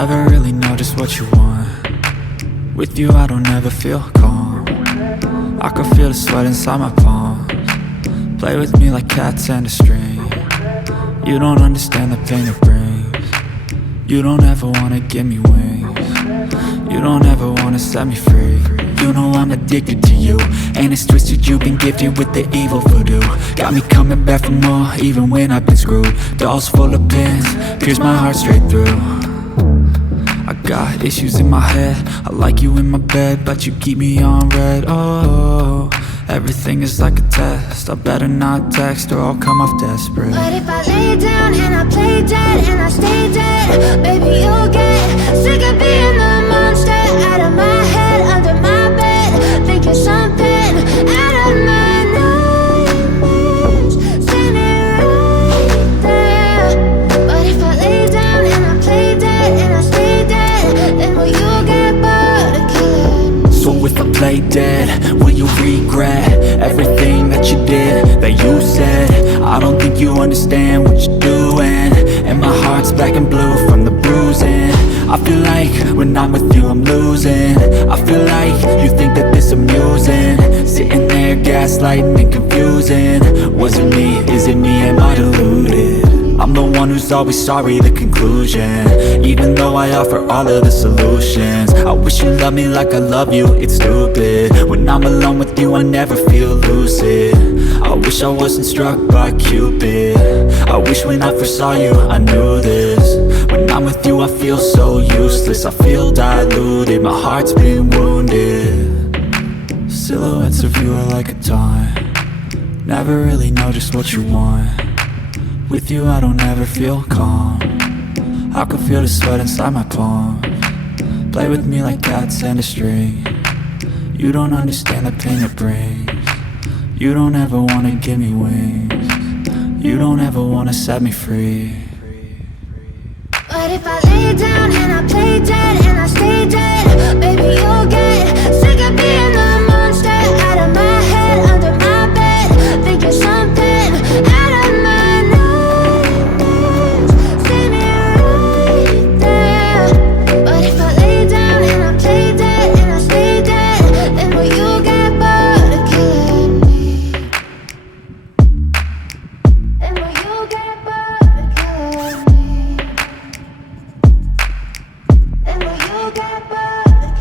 Never really know just what you want. With you I don't ever feel calm. I can feel the sweat inside my palms. Play with me like cats and a string. You don't understand the pain it brings. You don't ever wanna give me wings. You don't ever wanna set me free. You know I'm addicted to you, and it's twisted, you've been gifted with the evil voodoo. Got me coming back for more, even when I've been screwed. Dolls full of pins, pierce my heart straight through. I got issues in my head, I like you in my bed, but you keep me on red. Oh, everything is like a test, I better not text or I'll come off desperate. But if I lay down and I play dead and I stay dead, baby you'll get sick of being the monster out of my head, under my bed, thinking something out of my nightmares, standing right there. But if I lay down and I play dead and I stay dead, then will you get bored of killing me? So if I play dead, will you regret everything that you did, that you said? I don't think you understand what you're doing, and my heart's black and blue from the bruising. I feel like when I'm with you I'm losing. I feel like you think that this amusing, sitting there gaslighting and confusing. Was it me? Is it me? Am I deluded? I'm the one who's always sorry, the conclusion, even though I offer all of the solutions. I wish you loved me like I love you, it's stupid. When I'm alone with you I never feel lucid. I wish I wasn't struck by Cupid. I wish when I first saw you I knew this. When I'm with you I feel so useless, I feel diluted, my heart's been wounded. Silhouettes of you are like a taunt. Never really know just what you want. With you I don't ever feel calm. I can feel the sweat inside my palms. Play with me like cats and a string. You don't understand the pain it brings. You don't ever wanna give me wings. You don't ever wanna set me free. But if I lay down and I play dead and I stay dead, baby you'll get sick of being the monster out of my head, under my bed, thinking something out of my nightmares, standing right there. But if I lay down and I play dead and I stay dead, then will you get bored of killing me? Then will you get bored of killing me? And will you get bored of